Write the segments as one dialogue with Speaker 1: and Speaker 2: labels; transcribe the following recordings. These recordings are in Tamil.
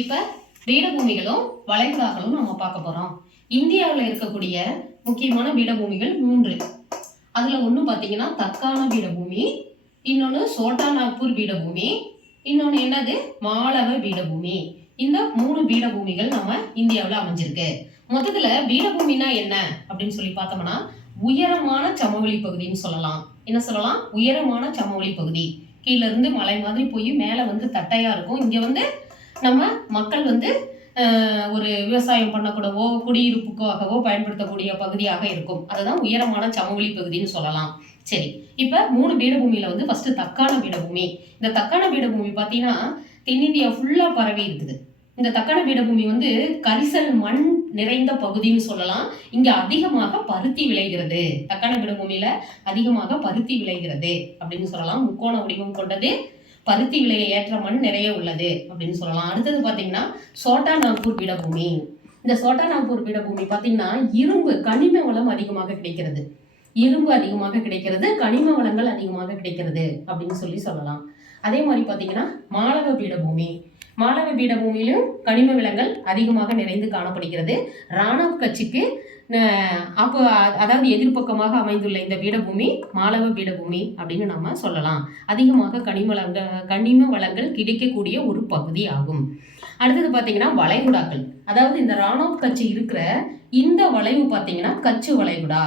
Speaker 1: இப்போ பீடபூமிகளும் வளைகுடாக்களும் நம்ம பார்க்க போகிறோம் இந்தியாவில் இருக்கக்கூடிய முக்கியமான பீடபூமிகள் மூன்று. அதில் ஒன்று பார்த்தீங்கன்னா தக்கான பீடபூமி இன்னொன்று சோட்டா நாக்பூர் பீடபூமி இன்னொன்று என்னது? மாளவ பீடபூமி. இந்த மூணு பீடபூமிகள் நம்ம இந்தியாவில் அமைஞ்சிருக்கு. மொத்தத்தில் பீடபூமினா என்ன அப்படின்னு சொல்லி பார்த்தோம்னா உயரமான சமவெளி பகுதின்னு சொல்லலாம். என்ன சொல்லலாம்? உயரமான சமவெளி பகுதி. கீழேருந்து மலை மாதிரி போய் மேலே வந்து தட்டையாக இருக்கும். இங்கே வந்து நம்ம மக்கள் வந்து ஒரு விவசாயம் பண்ணக்கூடவோ குடியிருப்புக்காகவோ பயன்படுத்தக்கூடிய பகுதியாக இருக்கும். அதுதான் உயரமான சமவெளி பகுதின்னு சொல்லலாம். சரி இப்போ மூணு பீடபூமியில் வந்து ஃபஸ்ட்டு தக்கான பீடபூமி. இந்த தக்கான பீடபூமி பார்த்தீங்கன்னா தென்னிந்தியா ஃபுல்லாக பரவி இருக்குது. இந்த தக்கான பீடபூமி வந்து கரிசல் மண் நிறைந்த பகுதின்னு சொல்லலாம். இங்க அதிகமாக பருத்தி விளைகிறது. தக்கான பீடபூமியில அதிகமாக பருத்தி விளைகிறது அப்படின்னு சொல்லலாம். முக்கோண வடிவம் கொண்டது பருத்தி விலையை ஏற்ற மண் நிறைய உள்ளது அப்படின்னு சொல்லலாம். அடுத்தது பார்த்தீங்கன்னா சோட்டா நாக்பூர் பீடபூமி. இந்த சோட்டா நாக்பூர் பீடபூமி பார்த்தீங்கன்னா இரும்பு கனிம வளம் அதிகமாக கிடைக்கிறது. இரும்பு அதிகமாக கிடைக்கிறது கனிம வளங்கள் அதிகமாக கிடைக்கிறது அப்படின்னு சொல்லி சொல்லலாம். அதே மாதிரி பார்த்தீங்கன்னா மாலவ பீடபூமி. மாளவ பீடபூமியிலும் கனிம வளங்கள் அதிகமாக நிறைந்து காணப்படுகிறது. ராணுவ கட்சிக்கு அப்போ அதாவது எதிர்ப்பக்கமாக அமைந்துள்ள இந்த பீடபூமி மாளவ பீடபூமி அப்படின்னு நம்ம சொல்லலாம். அதிகமாக கனிம வளங்கள் கனிம வளங்கள் கிடைக்கக்கூடிய ஒரு பகுதி ஆகும். அடுத்தது பார்த்தீங்கன்னா வளைகுடாக்கள். அதாவது இந்த ராணுவ கட்சி இருக்கிற இந்த வளைவு பார்த்தீங்கன்னா கச்சு வளைகுடா.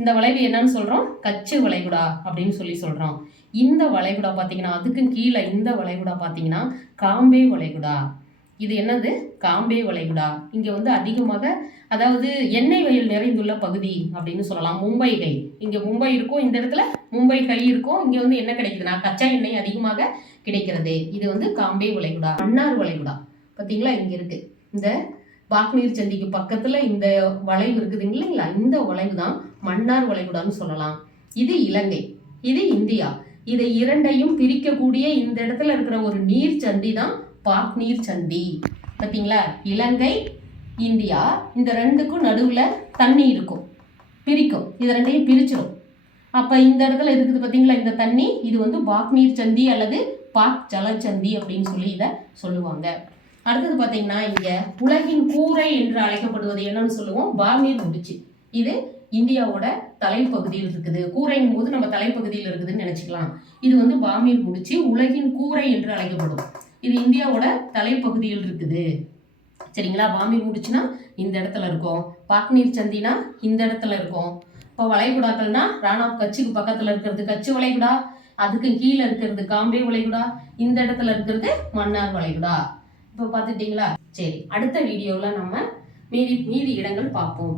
Speaker 1: இந்த வளைவு என்னன்னு சொல்கிறோம் கச்சு வளைகுடா அப்படின்னு சொல்லி சொல்கிறோம் இந்த வளைகுடா பார்த்தீங்கன்னா அதுக்கும் கீழே இந்த வளைகுடா பார்த்தீங்கன்னா காம்பே வளைகுடா. இது என்னது? காம்பே வளைகுடா. இங்கே வந்து அதிகமாக அதாவது எண்ணெய் வயல் நிறைந்துள்ள பகுதி அப்படின்னு சொல்லலாம். மும்பை கை. இங்கே மும்பை இருக்கும் இந்த இடத்துல மும்பை கை இருக்கும். இங்கே வந்து என்ன கிடைக்குதுன்னா கச்சா எண்ணெய் அதிகமாக கிடைக்கிறது. இது வந்து காம்பே வளைகுடா. மன்னார் வளைகுடா. பார்த்தீங்களா? இங்கே இருக்குது இந்த பாக்நீர் சந்திக்கு பக்கத்தில் இந்த வளைவு இருக்குது இல்லைங்களா? இந்த வளைவு தான் மன்னார் வளைகுடான்னு சொல்லலாம். இது இலங்கை இது இந்தியா. இதை இரண்டையும் பிரிக்கக்கூடிய இந்த இடத்துல இருக்கிற ஒரு நீர் சந்தி தான் பாக் நீர் சந்தி பார்த்தீங்களா இலங்கை இந்தியா இந்த ரெண்டுக்கும் நடுவில் தண்ணி இருக்கும். பிரிக்கும். இது ரெண்டையும் பிரிச்சிடும் அப்போ இந்த இடத்துல இருக்குது பார்த்தீங்களா இந்த தண்ணி இது வந்து பாக் நீர் சந்தி அல்லது பாக் ஜலச்சந்தி அப்படின்னு சொல்லி இதை சொல்லுவாங்க. அடுத்தது பார்த்தீங்கன்னா இங்கே உலகின் கூரை என்று அழைக்கப்படுவது என்னன்னு சொல்லுவோம். பாமீர் முடிச்சு இது இந்தியாவோட தலைப்பகுதியில் இருக்குது. கூரைங்கும் போது நம்ம தலைப்பகுதியில் இருக்குதுன்னு நினைச்சுக்கலாம். இது வந்து பாமியர் முடிச்சு உலகின் கூரை என்று அழைக்கப்படும். இது இந்தியாவோட தலைப்பகுதியில் இருக்குது. சரிங்களா? பாமீர் முடிச்சுன்னா இந்த இடத்துல இருக்கும். பாக்நீர் சந்தினா இந்த இடத்துல இருக்கும். இப்போ வளைகுடாக்கள்னா ராணாப் கட்சிக்கு பக்கத்தில் இருக்கிறது. கட்சி வளைகுடா. அதுக்கு கீழே இருக்கிறது காம்பே வளைகுடா. இந்த இடத்துல இருக்கிறது மன்னார் வளைகுடா. இப்போ பார்த்துட்டிங்களா? சரி. அடுத்த வீடியோவில் நம்ம மீதி மீதி இடங்கள் பார்ப்போம்.